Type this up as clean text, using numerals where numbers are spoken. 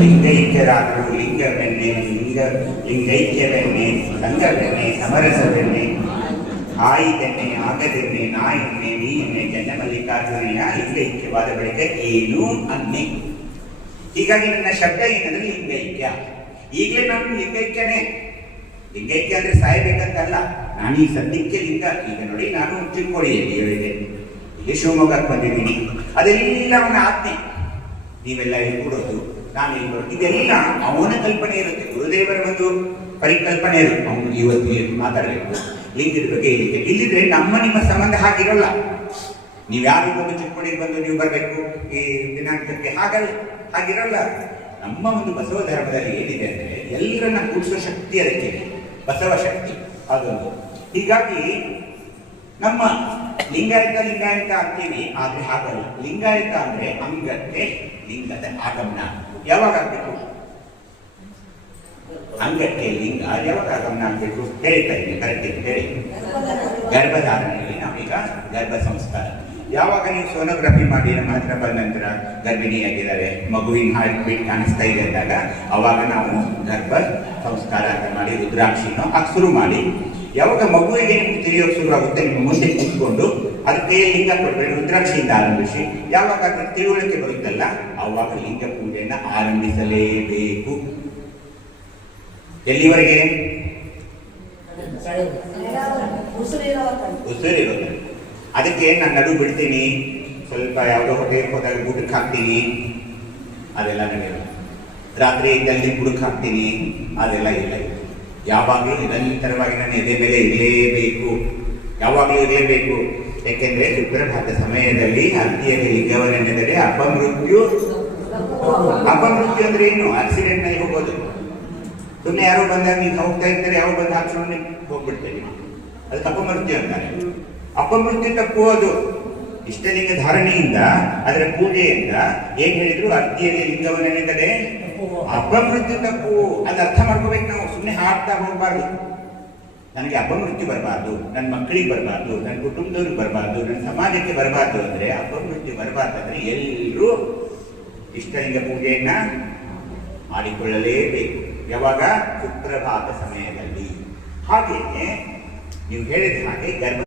ಲಿಂಗೈಕ್ಯರಾದರೂ ಲಿಂಗವೆನ್ನೆ ಲಿಂಗೈಕ್ಯವೆನ್ನೆ ಸಂಘವೆನ್ನೆ ಸಮರಸವೆನ್ನೆ ಆಯಿತೆನ್ನೆ ಆಗದೆನ್ನೆ ನಾ ಎನ್ನೆ ನೀ ಎನ್ನೆ ಚನ್ನಮಲ್ಲಿಕಾರ್ಜುನಯ್ಯ ಲಿಂಗೈಕ್ಯವಾದ ಬಳಿಕ ಏನೂ ಅನ್ನೆ. ಹೀಗಾಗಿ ನನ್ನ ಶಬ್ದ ಏನಂದ್ರೆ ಲಿಂಗೈಕ್ಯ. ಈಗಲೇ ನಾನು ಲಿಂಗೈಕ್ಯನೇ. ಲಿಂಗೈಕ್ಯ ಅಂದ್ರೆ ಸಾಯಬೇಕಂತಲ್ಲ, ನಾನು ಈ ಸದ್ಯಕ್ಕೆ ಲಿಂಗ. ಈಗ ನೋಡಿ, ನಾನು ಚಿಕ್ಕೋಡಿಯಲ್ಲಿ ಹೇಳಿದೆ, ಇಲ್ಲಿ ಶಿವಮೊಗ್ಗಕ್ಕೆ ಬಂದಿದ್ದೀನಿ, ಅದೆಲ್ಲ ಅವನ ಆಜ್ಞೆ. ನೀವೆಲ್ಲ ಇಲ್ಲಿ ಕೊಡೋದು, ನಾನು ಇಲ್ಲಿ ಬರೋದು, ಇದೆಲ್ಲ ಅವನ ಕಲ್ಪನೆ ಇರುತ್ತೆ. ಗುರುದೇವರ ಒಂದು ಪರಿಕಲ್ಪನೆ ಇರುತ್ತೆ. ಅವನು ಇವತ್ತು ಮಾತಾಡಬೇಕು ಲಿಂಗದ ಬಗ್ಗೆ ಹೇಳಿಕೆ. ಇಲ್ಲಿದ್ರೆ ನಮ್ಮ ನಿಮ್ಮ ಸಂಬಂಧ ಹಾಗಿರೋಲ್ಲ. ನೀವು ಯಾರು ಬಂದು ಚಿಕ್ಕೋಡಿಗೆ ಬಂದು ನೀವು ಬರಬೇಕು ಈ ದಿನಾಂಕಕ್ಕೆ, ಹಾಗಿರೋಲ್ಲ. ನಮ್ಮ ಒಂದು ಬಸವ ಧರ್ಮದಲ್ಲಿ ಏನಿದೆ ಅಂದ್ರೆ ಎಲ್ಲರನ್ನ ಕೂಡಿಸೋ ಶಕ್ತಿ ಅದಕ್ಕೆ, ಬಸವ ಶಕ್ತಿ ಅದೊಂದು. ಹೀಗಾಗಿ ನಮ್ಮ ಲಿಂಗಾಯತ ಅಂತೀವಿ, ಆದ್ರೆ ಹಾಗಲ್ಲ. ಲಿಂಗಾಯತ ಅಂದ್ರೆ ಅಂಗಕ್ಕೆ ಲಿಂಗದ ಆಗಮನ ಯಾವಾಗ ಆಗ್ಬೇಕು? ಅಂಗಕ್ಕೆ ಲಿಂಗ ಯಾವಾಗ ಆಗಮನ ಆಗ್ಬೇಕು? ಹೇಳ್ತಾ ಇದ್ದೀನಿ, ಕರೆಕ್ಟ್ ಹೇಳಿ. ಗರ್ಭಧಾರಣೆಯಲ್ಲಿ ನಾವೀಗ ಗರ್ಭ ಸಂಸ್ಕಾರ. ಯಾವಾಗ ನೀವು ಸೋನೋಗ್ರಫಿ ಮಾಡಿ ನಮ್ಮ ಹತ್ರ ಬಂದ ನಂತರ ಗರ್ಭಿಣಿಯಾಗಿದ್ದಾರೆ, ಮಗುವಿನ ಹಾರ್ಟ್ ಬೀಟ್ ಕಾಣಿಸ್ತಾ ಇದೆ ಅಂದಾಗ ಅವಾಗ ನಾವು ಗರ್ಭ ಸಂಸ್ಕಾರ ಅಂತ ಮಾಡಿ ರುದ್ರಾಕ್ಷಿನೋ ಹಾಕಿ ಶುರು ಮಾಡಿ, ಯಾವಾಗ ಮಗುವಿಗೆ ನಿಮ್ಗೆ ತಿಳಿಯೋಕೆ ಶುರುವಾಗುತ್ತೆ, ನಿಮ್ಮ ಮುಂದೆ ಕೂತ್ಕೊಂಡು ಅದಕ್ಕೆ ಲಿಂಗ ಕೊಡಬೇಡಿ, ರುದ್ರಾಕ್ಷಿಯಿಂದ ಆರಂಭಿಸಿ. ಯಾವಾಗ ಅದಕ್ಕೆ ತಿಳುವಳಿಕೆ ಬರುತ್ತಲ್ಲ, ಆವಾಗ ಲಿಂಗ ಪೂಜೆಯನ್ನು ಆರಂಭಿಸಲೇಬೇಕು. ಎಲ್ಲಿವರೆಗೆ? ಉಸಿರಿರೋದು. ಅದಕ್ಕೆ ನಾನು ನಡು ಬಿಡ್ತೀನಿ, ಸ್ವಲ್ಪ ಯಾವುದೋ ಹೊಟ್ಟೆಗೆ ಹೋದಾಗ ಊಟಕ್ಕೆ ಹಾಕ್ತೀನಿ, ಅದೆಲ್ಲ ನಡೆಯೋದು. ರಾತ್ರಿ ಇದ್ದಲ್ಲಿ ಬುಡಕ್ಕೆ ಹಾಕ್ತೀನಿ, ಅದೆಲ್ಲ ಇಲ್ಲ. ಯಾವಾಗಲೂ ನಿರಂತರವಾಗಿ ನನ್ನ ಎದೆ ಮೇಲೆ ಇರಲೇಬೇಕು, ಯಾವಾಗಲೂ ಇರಲೇಬೇಕು. ಯಾಕೆಂದ್ರೆ ಸುಪ್ರಭಾತ ಸಮಯದಲ್ಲಿ ಅರ್ತಿಯಲ್ಲಿ ಲಿಂಗವನ್ನೆಂದರೆ ಅಪಮೃತ್ಯು ಅಂದ್ರೆ ಏನು? ಆಕ್ಸಿಡೆಂಟ್ ನಲ್ಲಿ ಹೋಗೋದು. ಸುಮ್ಮನೆ ಯಾರೋ ಬಂದಾಗ ನೀವು ಹೋಗ್ತಾ ಇರ್ತಾರೆ, ಯಾವ ಬಂದು ಹಾಕ್ಸ್ಕೊಂಡು ಹೋಗ್ಬಿಡ್ತೇನೆ, ಅದಕ್ಕೆ ಅಪಮೃತ್ಯು ಅಂತಾರೆ. ಅಪಮೃತ್ಯು ತಪ್ಪುವುದು. ಇಷ್ಟಲಿಂಗ ಧಾರಣೆಯಿಂದ, ಅದರ ಪೂಜೆಯಿಂದ ಏನ್ ಹೇಳಿದ್ರು? ಅರ್ತಿಯಲ್ಲಿ ಲಿಂಗವನ್ನೆಂದರೆ ಅಪಮೃತ್ಯು ತಪ್ಪು. ಅದು ಅರ್ಥ ಮಾಡ್ಕೋಬೇಕು ನಾವು. ಸುಮ್ಮನೆ ಹಾಡ್ತಾ ಹೋಗ್ಬಾರ್ದು. ನನಗೆ ಅಪಮೃತ್ಯು ಬರಬಾರ್ದು, ನನ್ನ ಮಕ್ಕಳಿಗೆ ಬರಬಾರ್ದು, ನನ್ನ ಕುಟುಂಬದವ್ರಿಗೆ ಬರಬಾರ್ದು, ನನ್ನ ಸಮಾಜಕ್ಕೆ ಬರಬಾರ್ದು ಅಂದ್ರೆ, ಅಪಮೃತ್ಯು ಬರಬಾರ್ದು ಅಂದ್ರೆ ಎಲ್ಲರೂ ಇಷ್ಟಲಿಂಗ ಪೂಜೆಯನ್ನ ಮಾಡಿಕೊಳ್ಳಲೇಬೇಕು. ಯಾವಾಗ? ಸುಪ್ರಭಾತ ಸಮಯದಲ್ಲಿ. ಹಾಗೆಯೇ ನೀವು ಹೇಳಿದ ಹಾಗೆ ಗರ್ಭ